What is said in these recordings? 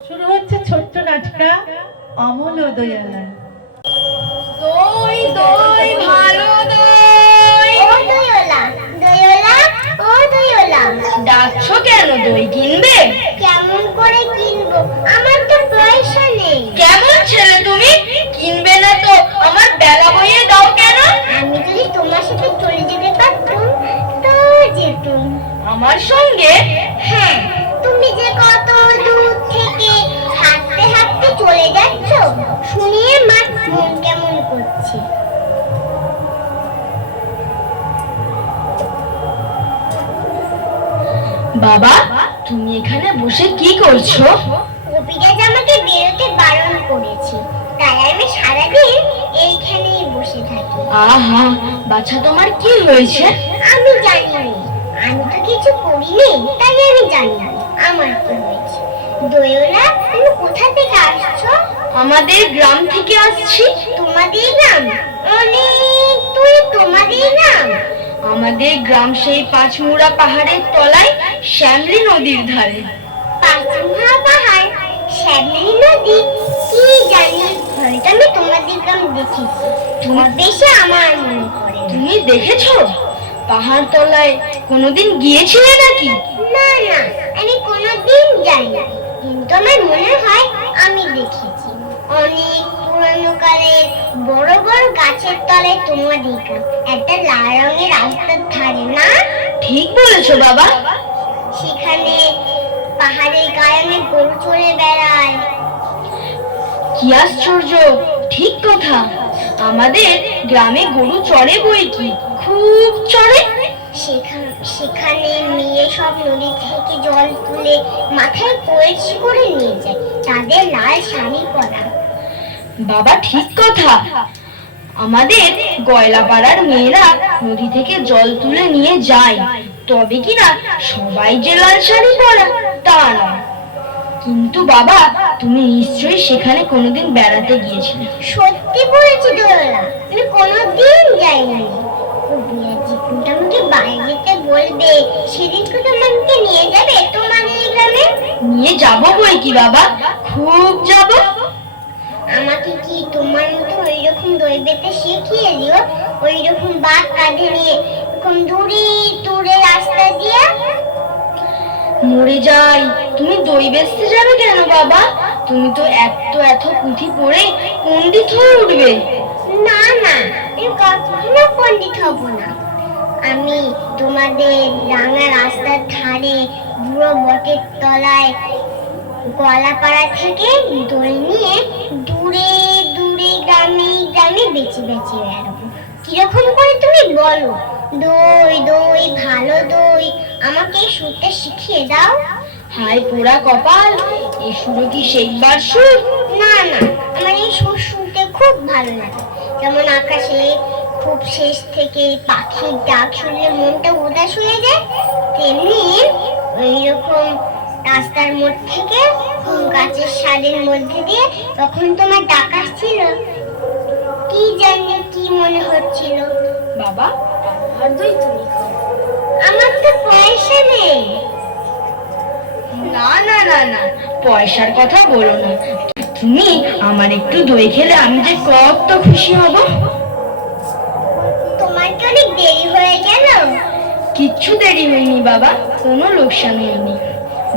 শুরু হচ্ছে ছোট্ট নাটকা অমল ও দয়ালা। দই দই ভালো দই। ও দয়োলা দয়োলা ও দয়োলা। ডাকছো কেন? দই কিনবে? কেমন করে কিনবো? আমার তো পয়সা নেই। কেমন ছেলে তুমি? কিনবে না তো। আমার বেলা বইয়ে দাও কেন? আমি যদি তোমার সাথে চলে যেতে পারতাম তো যেতুম। আমার সঙ্গে চলে যাচ্ছ? শুনিয়ে মা মন কেমন করছে। বাবা তুমি এখানে বসে কি করছ? কবিরাজ আমাকে বেরোতে বারণ করেছে তাই আমি সারাদিন এইখানেই বসে থাকি। আহা বাচ্চা তোমার কি হয়েছে? আমি জানি না আমি তো কিছু করিনি তাই আমি জানি না আমার কি হয়েছে। দোয়লা তুমি কোথা থেকে আমাদের গ্রাম থেকে আসছি। তোমাদের গ্রাম? অনেক তুই তোমাদের গ্রাম? আমাদের গ্রাম সেই পাঁচমুড়া পাহাড়ের তলায় শ্যামলী নদীর ধারে। পাঁচমহা পাহাড় শ্যামলী নদী? কি জানি হয়তো আমি তোমাদের গ্রাম দেখেছি তোমার বেশি আমার মনে পড়ে। তুমি দেখেছ? পাহাড় তলায় কোনোদিন গিয়েছিলে নাকি? না না আমি কোনোদিন যাই না কিন্তু আমার মনে হয় আমি দেখেছি গাছের তলায় তোমার দিকা একটা লাল রঙের রাস্তার ধারে না? ঠিক বলেছ বাবা। সেখানে পাহাড়ের গায়ে অনেক গরু চড়ে বেড়ায়। কি আশ্চর্য ঠিক কথা। আমাদের গ্রামে গরু চড়ে বই কি? খুব চড়ে। সেখানে সেখানে মেয়ে সব নদী থেকে জল তুলে মাথায় কয়েছি করে নিয়ে যায়। তাদের লাল শাড়ি পরা। বাবা ঠিক কথা। আমাদের গয়লাপাড়ার মেয়েরা নদী থেকে জল তুলে নিয়ে যায়। তবে কিনা সবাই যে লাল শাড়ি পরা তা নয়। কিন্তু বাবা তুমি নিশ্চয়ই সেখানে কোনোদিন বেড়াতে গিয়েছিলে। সত্যি বলেছি দোলা আমি কোনোদিন যাইনি। আমাকে বাইরে যেতে বলবে সেদিন তো তোমাকে নিয়ে যাবে গ্রামে নিয়ে যাব বই কি বাবা? খুব যাব। আমাকে কি তোমার মতো ওই রকম দই বেতে শিখিয়ে দিও? ওই রকম বাঘ কাঁধে নিয়ে এরকম দূরে দূরে রাস্তা দিয়ে? মরে যাই। তুমি দই বেচতে যাবে কেন বাবা? তুমি তো এত এত পুঁথি পড়ে পণ্ডিত হয়ে উঠবে। না না, আমি কখনো পণ্ডিত হব না। আমি তোমাদের রাঙা রাস্তার ধারে, বুড়ো বটের তলায়, গলাপাড়া থেকে দই নিয়ে দূরে দূরে গ্রামে গ্রামে বেঁচে বেঁচে বেড়াবো। কীরকম করে তুমি বলো? দই দই ভালো দই আমাকে সুরটা শিখিয়ে দাও। হায় পোড়া কপাল এ সুরো কি শেখবার সুর? না না আমার এই সুর শুনতে খুব ভালো লাগে। যেমন আকাশে খুব শেষ থেকে পাখির ডাক শুনলে মনটা উদাস হয়ে যায় তেমনি ওইরকম রাস্তার মোড় থেকে গাছের সাদের মধ্যে দিয়ে তখন তোমার ডাক আসছিল। কি জানি কি মনে হচ্ছিল। বাবা আর দই তুমি আমার তো পয়সা নেই। না না না না পয়সার কথা বলো না। তুমি আমার একটু দই খেলে আমি যে কত খুশি হব। তোমার কি অনেক দেরি হয়ে গেল? কিচ্ছু দেরি হয়নি বাবা কোনো লোকসান হয়নি।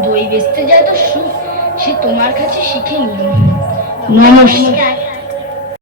দই বেচতে যায় তো সুখ সে তোমার কাছে শিখে নিল নমস্কার।